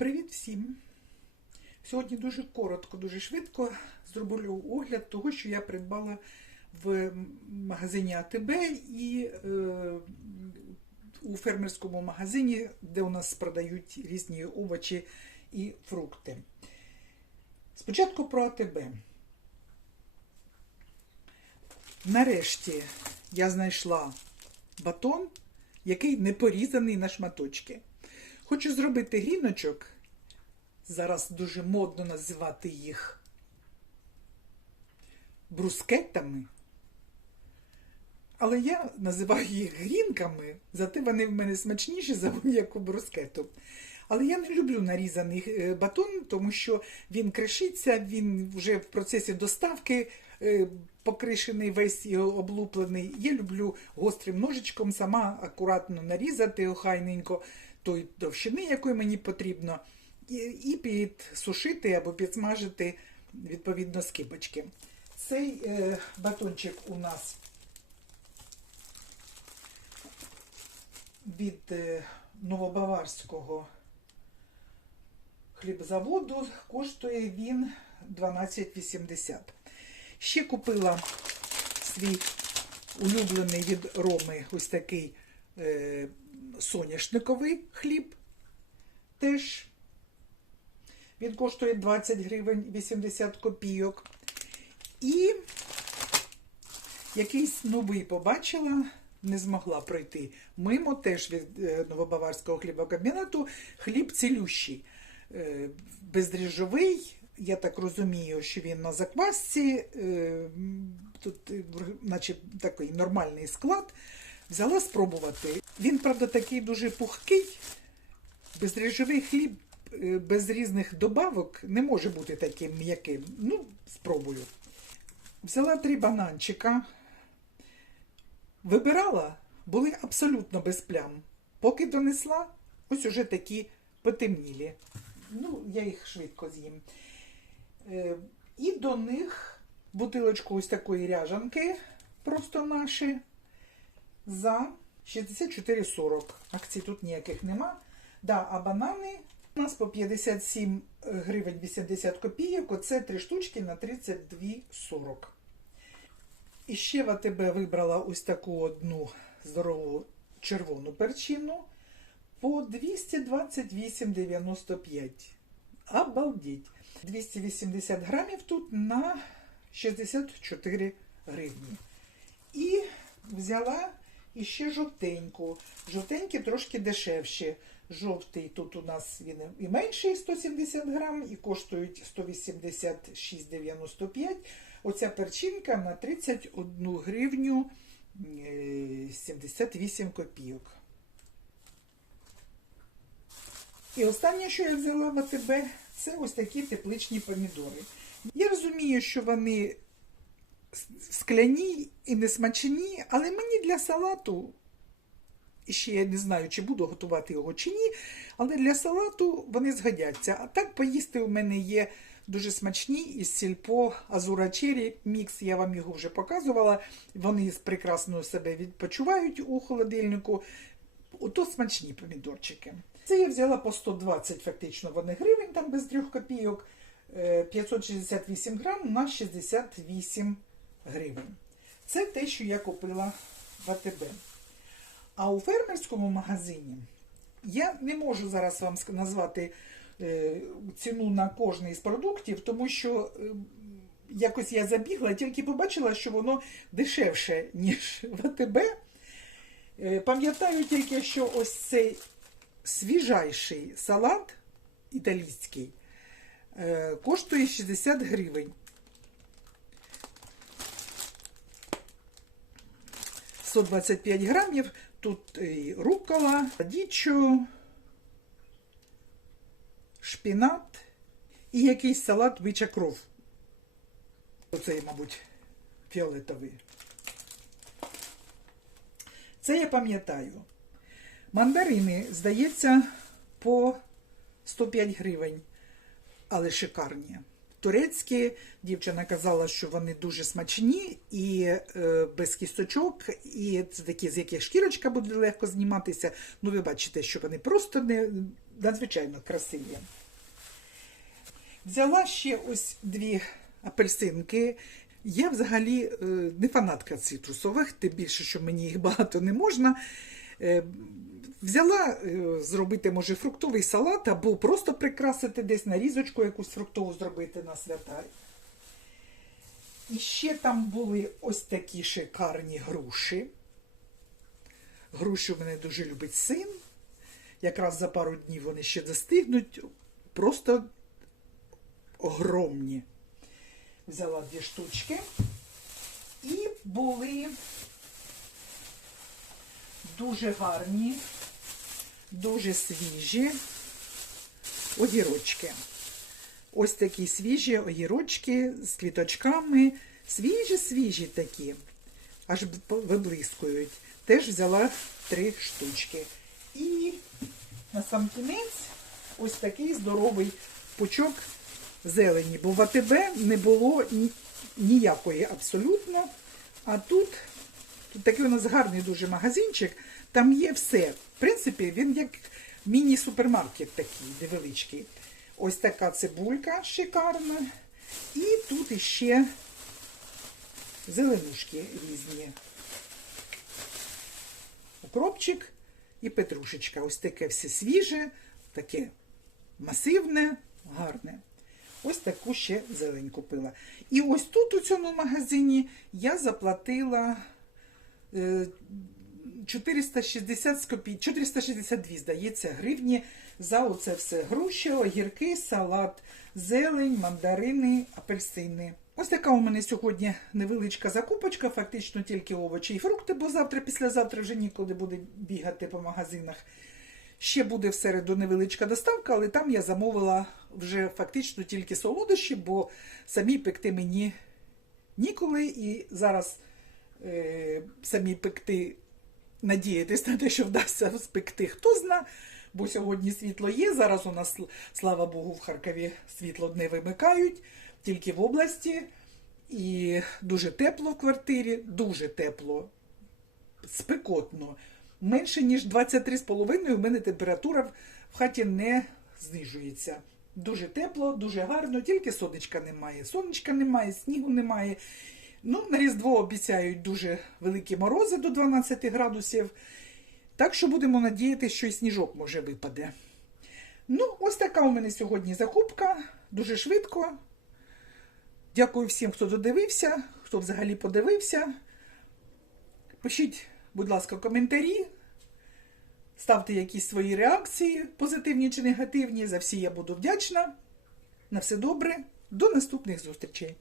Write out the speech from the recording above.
Привіт всім! Сьогодні дуже коротко, дуже швидко зроблю огляд того, що я придбала в магазині АТБ і е, у фермерському магазині, де у нас продають різні овочі і фрукти. Спочатку про АТБ. Нарешті я знайшла батон, який не порізаний на шматочки. Хочу зробити гріночок. Зараз дуже модно називати їх брускетами. Але я називаю їх грінками, зате вони в мене смачніші за будь-яку брускету. Але я не люблю нарізаний е, батон, тому що він кришиться, він вже в процесі доставки е, покришений, весь і облуплений. Я люблю гострим ножичком сама акуратно нарізати охайненько тої довщини, якої мені потрібно, і, підсушити або підсмажити відповідно скибочки. Цей е, батончик у нас від е, Новобаварського хлібзаводу коштує він 12,80. Ще купила свій улюблений від Роми ось такий е, соняшниковий хліб. Теж він коштує 20 гривень 80 копійок. І якийсь новий побачила, не змогла пройти. Мимо теж від е, Новобаварського хлібокомбінату хліб цілющий, е, бездріжджовий. Я так розумію, що він на заквасці, тут, наче такий нормальний склад. Взяла спробувати. Він, правда, такий дуже пухкий. Бездріжджовий хліб е, без різних добавок не може бути таким м'яким. Ну, спробую. Взяла три бананчика. Вибирала, були абсолютно без плям. Поки донесла, ось уже такі потемнілі. Ну, я їх швидко з'їм. Е, І до них бутилочку ось такої ряжанки, просто наші, за 64,40. Акцій тут ніяких нема. Да, а банани у нас по 57 гривень 80 копійок. Оце три штучки на 32,40. І ще в АТБ вибрала ось таку одну здорову червону перчину по 228,95. Обалдеть! 280 грамів тут на 64 гривні. І взяла іще жовтеньку. Жовтенькі трошки дешевші. Жовтий тут у нас він і менший 170 грам, і коштують 186,95. Оця перчинка на 31 гривню е, 78 копійок. І останнє, що я взяла в АТБ, це ось такі тепличні помідори. Я розумію, що вони скляні і несмачні, але мені для салату, і ще я не знаю, чи буду готувати його чи ні, але для салату вони згодяться. А так поїсти у мене є дуже смачні із сільпо Азура Черрі мікс, я вам його вже показувала. Вони прекрасно себе відпочивають у холодильнику. Ото смачні помідорчики. Це я взяла по 120 фактично вони гривень, там без 3 копійок. Е, 568 грам на 68 гривень. Це те, що я купила в АТБ. А у фермерському магазині я не можу зараз вам назвати е, ціну на кожний з продуктів, тому що е, якось я забігла, тільки побачила, що воно дешевше, ніж в АТБ. Е, Пам'ятаю тільки, що ось цей свіжайший салат італійський коштує 60 гривень. 125 грамів. Тут і рукола, дічу, шпінат і якийсь салат бича кров. Оцей, мабуть, фіолетовий. Це я пам'ятаю. Мандарини, здається, по 105 гривень, але шикарні. Турецькі дівчина казала, що вони дуже смачні і е, без кісточок, і це такі, з яких шкірочка буде легко зніматися. Ну, ви бачите, що вони просто не надзвичайно красиві. Взяла ще ось дві апельсинки. Я взагалі е, не фанатка цитрусових, тим більше, що мені їх багато не можна. Е, Взяла е, зробити, може, фруктовий салат або просто прикрасити десь нарізочку якусь фруктову зробити на свята. І ще там були ось такі шикарні груші. Груші у мене дуже любить син. Якраз за пару днів вони ще достигнуть. Просто огромні. Взяла дві штучки. І були дуже гарні, дуже свіжі огірочки. Ось такі свіжі огірочки з квіточками. Свіжі-свіжі такі, аж виблискують. Теж взяла три штучки. І на сам кінець ось такий здоровий пучок зелені, бо в АТБ не було ні- ніякої абсолютно. А тут, тут такий у нас гарний дуже магазинчик, там є все. В принципі, він як міні-супермаркет такий невеличкий. Ось така цибулька шикарна. І тут іще зеленушки різні. Укропчик і петрушечка. Ось таке все свіже, таке масивне, гарне. Ось таку ще зелень купила. І ось тут, у цьому магазині, я заплатила 460 з копій... 462, здається, гривні за оце все. Груші, огірки, салат, зелень, мандарини, апельсини. Ось така у мене сьогодні невеличка закупочка, фактично тільки овочі і фрукти, бо завтра, післязавтра вже ніколи буде бігати по магазинах. Ще буде в середу невеличка доставка, але там я замовила вже фактично тільки солодощі, бо самі пекти мені ніколи. І зараз е, самі пекти, надіятись на те, що вдасться спекти, хто зна. Бо сьогодні світло є. Зараз у нас, слава Богу, в Харкові світло не вимикають, тільки в області. І дуже тепло в квартирі, дуже тепло, спекотно. Менше ніж 23,5 у мене температура в хаті не знижується. Дуже тепло, дуже гарно, тільки сонечка немає. Сонечка немає, снігу немає. Ну, на Різдво обіцяють дуже великі морози до 12 градусів. Так що будемо надіятися, що і сніжок може випаде. Ну, ось така у мене сьогодні закупка. Дуже швидко. Дякую всім, хто додивився, хто взагалі подивився. Пишіть, будь ласка, коментарі. Ставте якісь свої реакції, позитивні чи негативні. За всі я буду вдячна. На все добре. До наступних зустрічей.